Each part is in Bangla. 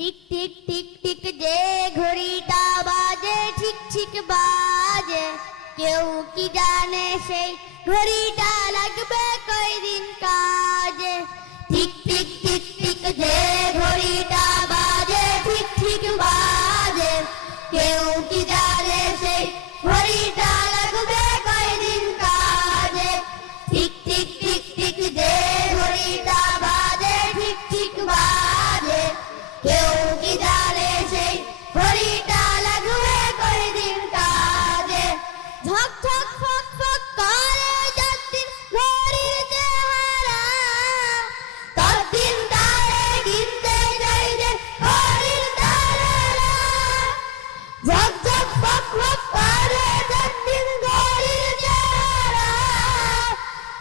টিক টিক টিক টিক যে ঘড়িটা বাজে ঠিক ঠিক বাজে, কেউ কি জানে সেই ঘড়িটা লাগবে কয়দিন কাজে। টিক টিক টিক টিক যে ঘড়িটা বাজে ঠিক ঠিক বাজে, কেউ কি জানে সেই ঘড়িটা লাগবে কয়দিন কাজে। টিক টিক টিক টিক যে ঘড়িটা বাজে ঠিক ঠিক বাজে, কেউ কি জানে সেই ঘড়িটা লাগবে কয়দিন কাজে। ঝক ঝক ফক ফক করে যতদিন ঘড়ির চেহারা, ততদিন তারে কিনতে যাই যে ঘড়ির তারারা। ঝক ঝক ফক ফক করে যতদিন ঘড়ির চেহারা,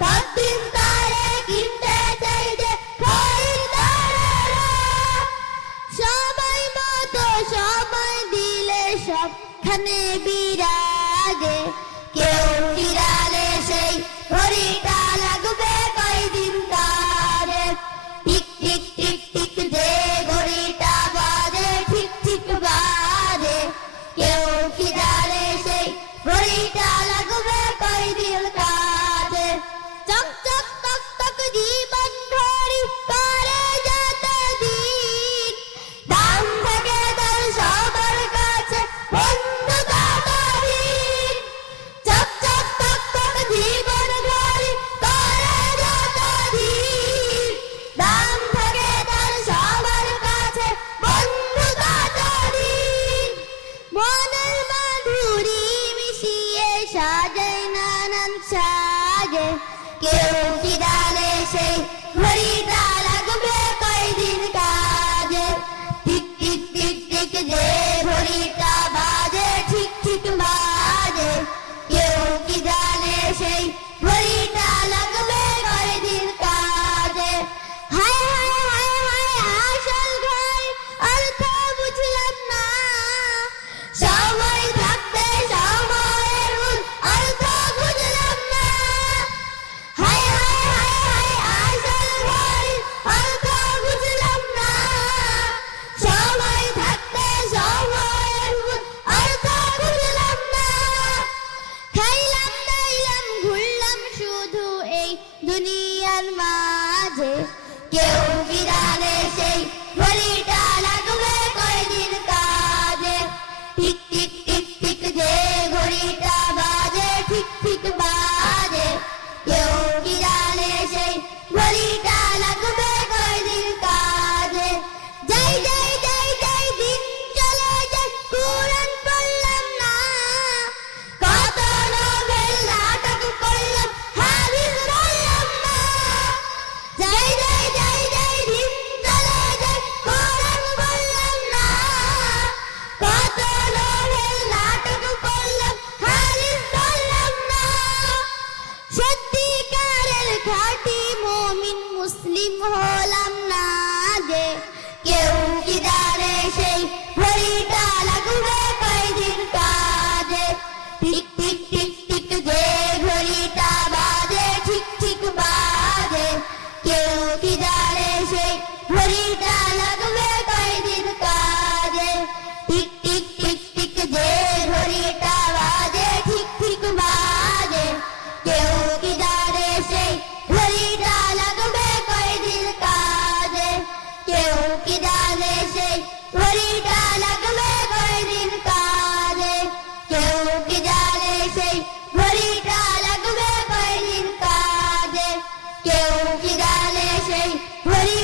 ততদিন তারে কিনতে যাই যে ঘড়ির তারারা। সময় মতো সময় দিলে সবখানে বিরাজে, কেউ কি জানে সেই ঘড়িটা লাগবে কয়দিন কাজে। টিক টিক টিক টিক যে ঘড়িটা বাজে ঠিক ঠিক বাজে, কেউ কি জানে সেই ঘড়িটা লাগবে কয়দিন কাজে। চক চক তক তক জীবন ঘড়ি করে যতদিন, দাম থাকে তার সবার কাছে বন্ধু ততদিন। চক চক তক তক জীবন ঘড়ি করে যতদিন, দাম থাকে তার সবার কাছে বন্ধু ততদিন। মনের মাধুরী মিশিয়ে সাজায় নানান সাজে, কেউ কি জানে সেই ঘড়িটা লাগবে কয়দিন কাজে। টিক টিক টিক টিক যে ঘড়িটা বাজে ঠিক ঠিক বাজে, কেউ কি জানে সেই ঘড়িটা লাগবে কয়দিন কাজে। হায় হায় হায় হায় আসল ঘড়ি অর্থ বুঝলাম না, সময় থাকতে সময়ের মূল অর্থ বুঝলাম না। হায় হায় হায় হায় আসল ঘড়ি অর্থ বুঝলাম না, সময় থাকতে সময়ের মূল অর্থ বুঝলাম না। খাইলাম দাইলাম ঘুরলাম শুধু এই দুনিয়ার মাঝে, কেউ কি জানে সেই ঘড়িটা লাগবে কয়দিন কাজে। টিক টিক টিক টিক যে ঘড়িটা বাজে ঠিক ঠিক বাজে, কেউ কি জানে সেই ঘড়িটা লাগবে কয়দিন কাজে। যাই যাই যাই যাই দিন চলে যায় কুরআন পড়লাম না, কত নোবেল নাটক করলাম হাদিস ধরলাম না। যাই যাই যাই যাই দিন চলে যায় কুরআন পড়লাম না, কত নোবেল নাটক করলাম হাদিস ধরলাম না। সত্যিকারের খাঁটি মুমিন মুসলিম হলাম না যে, কেউ কি জানে সেই ঘড়িটা লাগবে কয়দিন কাজে। টিক টিক টিক টিক যে ঘড়িটা বাজে ঠিক ঠিক বাজে, কেউ কি জানে সেই ঘড়িটা লাগবে কয়দিন কাজে। টিক টিক টিক টিক যে ঘড়িটা বাজে ঠিক ঠিক বাজে, কেউ কি জানে সেই ঘড়িটা লাগবে কয়দিন কাজে। কেউ কি জানে সেই ঘড়িটা লাগবে কয়দিন কাজে। কেউ কি জানে সেই ঘড়িটা লাগবে কয়দিন কাজে। কেউ কি জানে সেই ঘড়ি